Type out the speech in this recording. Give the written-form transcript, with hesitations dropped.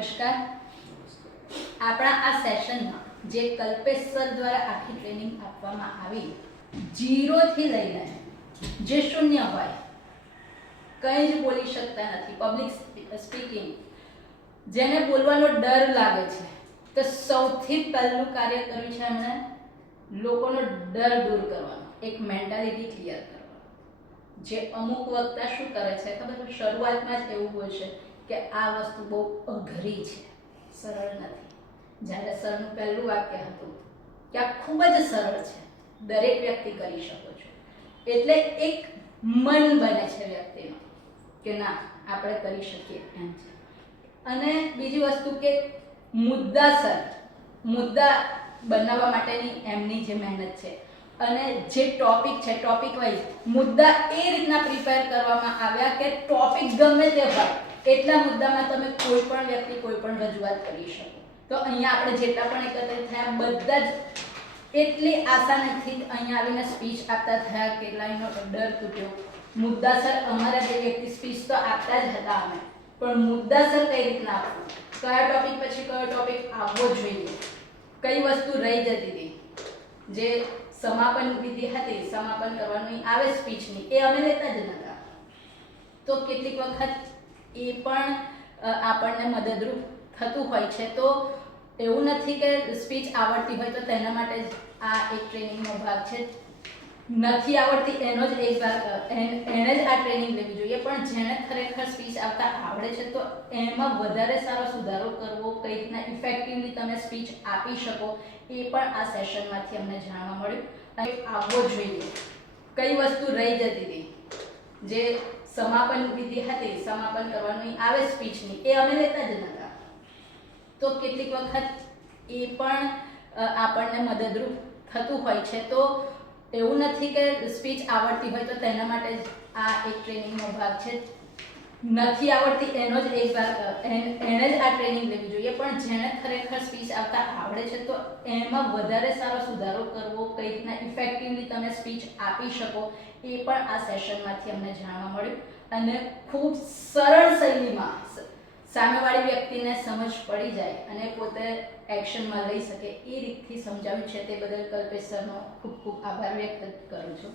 નમસ્કાર. આપણા આ સેશનમાં જે કલ્પેશ સર દ્વારા આખી ટ્રેનિંગ આપવામાં આવી, 0 થી લઈને જે શૂન્ય હોય, કંઈ જ બોલી શકતા નથી, પબ્લિક સ્પીકિંગ, જેને બોલવાનો ડર લાગે છે, તો સૌથી પહેલું કાર્ય કર્યું છે એમણે લોકોનો ડર દૂર કરવાનો, એક મેન્ટાલિટી ક્લિયર કરવાનો. જે અમુક વક્તા શું કરે છે ખબર, શરૂઆતમાં જ એવું હોય છે કે આ વસ્તુ બહુ અઘરી છે, સરળ નથી. જ્યારે સરનું પહેલું વાક્ય હતું કે આ ખૂબ જ સરળ છે, દરેક વ્યક્તિ કરી શકો છો, એટલે એક મન બને છે વ્યક્તિનું કે ના આપણે કરી શકીએ એમ છે. અને બીજી વસ્તુ કે મુદ્દા બનાવવા માટેની એમની જે મહેનત છે, અને જે ટોપિક છે, ટોપિક વાઇઝ મુદ્દા એ રીતના પ્રિપેર કરવામાં આવ્યા કે ટોપિક ગમે તે હોય એટલા મુદ્દામાં તમે કોઈ પણ વ્યક્તિ કોઈ પણ રજૂઆત કરી શકો. તો અહીંયા આપણે જેટલા પણ એકત્રિત થયા બધા જ એટલી આસાનીથી અહીંયા આવીને સ્પીચ આપતા થયા, કેટલાયનો ડર તૂટ્યો. મુદ્દાસર અમારા જે વ્યક્તિ સ્પીચ તો આપતા જ હતા અમે, પણ મુદ્દાસર કઈ રીતના આપવું, કયા ટોપિક પછી કયો ટોપિક આવવો જોઈએ, કઈ વસ્તુ રહી જતી હતી, જે સમાપન વિધિ હતી, સમાપન કરવાની આવે સ્પીચની, એ અમે લેતા જ નતા. તો કેટલીક વખત એ પણ આપણને મદદરૂપ થતું હોય છે. તો એવું નથી કે સ્પીચ આવડતી હોય તો તેના માટે જ આ એક ટ્રેનિંગનો ભાગ છે. નથી આવડતી એનો જ એક ભાગ, એને જ આ ટ્રેનિંગ લેવી જોઈએ. પણ જેને ખરેખર સ્પીચ આવતા આવડે છે તો એમાં વધારે સારો સુધારો કરવો, કઈ રીતના ઇફેક્ટિવલી તમે સ્પીચ આપી શકો, એ પણ આ સેશનમાંથી અમને જાણવા મળ્યું. અને આવવો જોઈએ, કઈ વસ્તુ રહી જતી હતી, જે સમાપન વિધિ હતી, સમાપન કરવાની આવે સ્પીચની, એ અમે લેતા જ નતા. તો કેટલીક વખત એ પણ આપણને મદદરૂપ થતું હોય છે. તો એવું નથી કે સ્પીચ આવડતી હોય તો તેના માટે જ આ એક ટ્રેનિંગનો ભાગ છે. નથી આવડતી એનો જ એક ભાગ, એને જ આ ટ્રેનિંગ લેવી જોઈએ. પણ જેને ખરેખર સ્પીચ આવતા આવડે છે તો એમાં વધારે સારો સુધારો કરવો, કઈ રીતના ઇફેક્ટિવલી તમે સ્પીચ આપી શકો, એ પણ આ સેશનમાંથી અમને જાણવા મળ્યું. અને ખૂબ સરળ શૈલીમાં સામેવાળી વ્યક્તિને સમજ પડી જાય અને પોતે એક્શનમાં લઈ શકે એ રીતથી સમજાવ્યું છે. તે બદલ કલ્પેશ સરનો ખૂબ ખૂબ આભાર વ્યક્ત કરું છું.